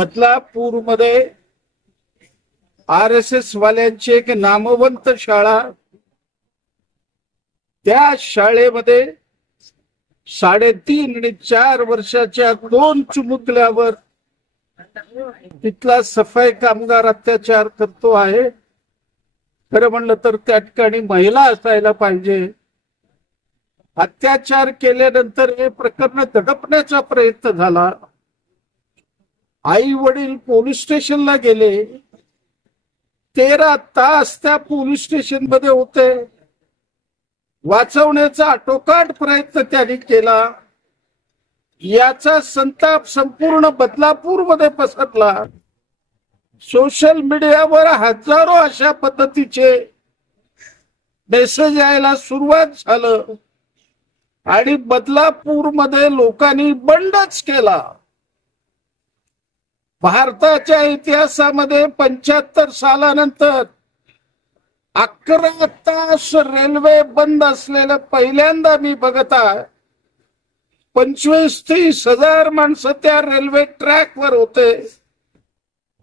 बदलापूरमध्ये RSS वाल्यांची एक नामवंत शाळा, त्या शाळेमध्ये 3.5 आणि 4 वर्षाच्या 2 चिमुकल्यावर तिथला सफाई कामगार अत्याचार करतो आहे. खरं म्हणलं तर त्या ठिकाणी महिला असायला पाहिजे. अत्याचार केल्यानंतर हे प्रकरण दडपण्याचा प्रयत्न झाला. आई वडील पोलीस स्टेशनला गेले. 13 तास त्या पोलीस स्टेशन मध्ये होते. वाचवण्याचा आटोकाट प्रयत्न त्यांनी केला. याचा संताप संपूर्ण बदलापूर मध्ये पसरला. सोशल मीडियावर हजारो अशा पद्धतीचे मेसेज यायला सुरुवात झालं आणि बदलापूर मध्ये लोकांनी बंडच केला. भारताच्या इतिहासामध्ये 75 सालानंतर 11 तास रेल्वे बंद असलेलं पहिल्यांदा मी बघत आहे. 25-30 हजार माणसं त्या रेल्वे ट्रॅकवर होते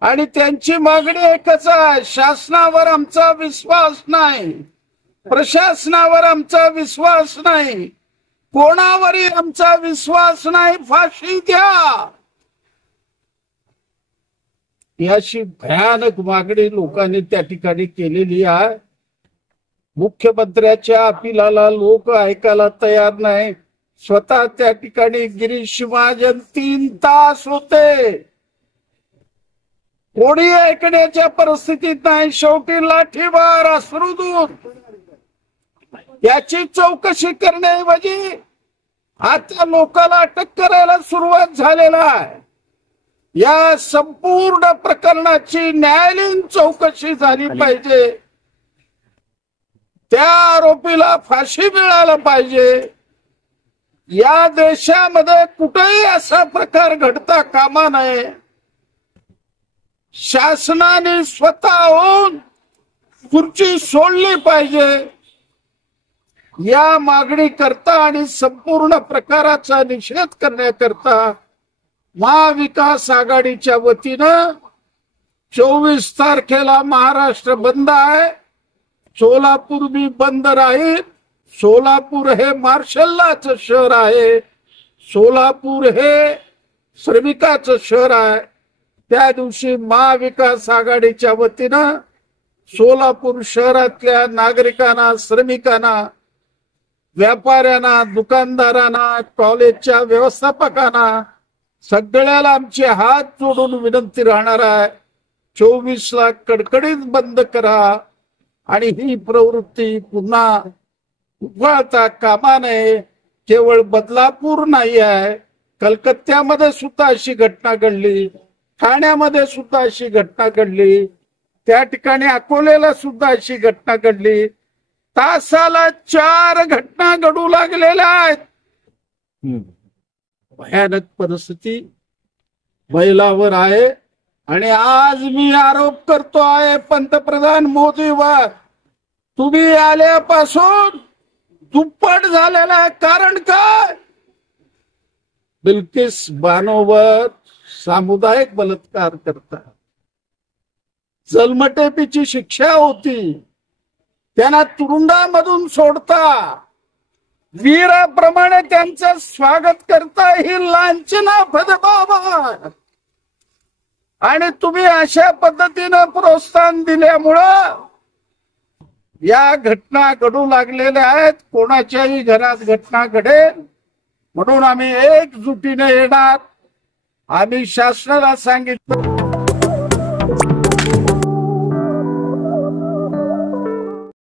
आणि त्यांची मागणी एकच आहे, शासनावर आमचा विश्वास नाही, प्रशासनावर आमचा विश्वास नाही, कोणावरही आमचा विश्वास नाही, फाशी द्या. याची भयानक मागणी लोकांनी त्या ठिकाणी केलेली आहे. मुख्यमंत्र्याच्या अपिलाला लोक ऐकायला तयार नाही. स्वतः त्या ठिकाणी गिरीश महाजन 3 तास होते. कोणी ऐकण्याच्या परिस्थितीत नाही. शेवटी लाठीमार, अश्रुधूर याची चौकशी करण्याऐवजी आता लोकांना अटक करायला सुरुवात झालेला आहे. या संपूर्ण प्रकरणाची न्यायालयीन चौकशी झाली पाहिजे. त्या आरोपीला फाशी मिळायला पाहिजे. या देशामध्ये कुठेही असा प्रकार घडता कामा नये. शासनाने स्वतःहून खुर्ची सोडली पाहिजे. या मागणी करता आणि संपूर्ण प्रकाराचा निषेध करण्याकरता महाविकास आघाडीच्या वतीनं 24 तारखेला महाराष्ट्र बंद आहे. सोलापूर भी बंद राहील. सोलापूर हे मार्शल शहर आहे. सोलापूर हे श्रमिकाचं शहर आहे. त्या दिवशी महाविकास आघाडीच्या वतीनं सोलापूर शहरातल्या नागरिकांना, श्रमिकांना, व्यापाऱ्यांना, दुकानदारांना, कॉलेजच्या व्यवस्थापकांना सगळ्याला आमचे हात जोडून विनंती राहणार आहे, 24 ला कडकडीत बंद करा आणि ही प्रवृत्ती पुन्हा उफाळता कामा नये. केवळ बदलापूर नाही आहे, कलकत्त्यामध्ये सुद्धा अशी घटना घडली, ठाण्यामध्ये सुद्धा अशी घटना घडली, त्या ठिकाणी अकोल्याला सुद्धा अशी घटना घडली. तासाला 4 घटना घडू लागलेल्या आहेत. भयानक परिस्थिती महिलावर आहे. आणि आज मी आरोप करतो आहे पंतप्रधान मोदीवर, तुम्ही आल्यापासून दुप्पट झालेला कारण काय? बिल्किस बानोवर सामुदायिक बलात्कार करता, जन्मठेपेची शिक्षा होती, त्यांना तुरुंगामधून सोडता, वीराप्रमाणे त्यांचं स्वागत करता, ही लांछना फदबाबा. आणि तुम्ही अशा पद्धतीनं प्रोत्साहन दिल्यामुळं या घटना घडू लागलेल्या आहेत. कोणाच्याही घरात घटना घडेल म्हणून आम्ही एकजुटीने येणार. आम्ही शासनाला सांगितलं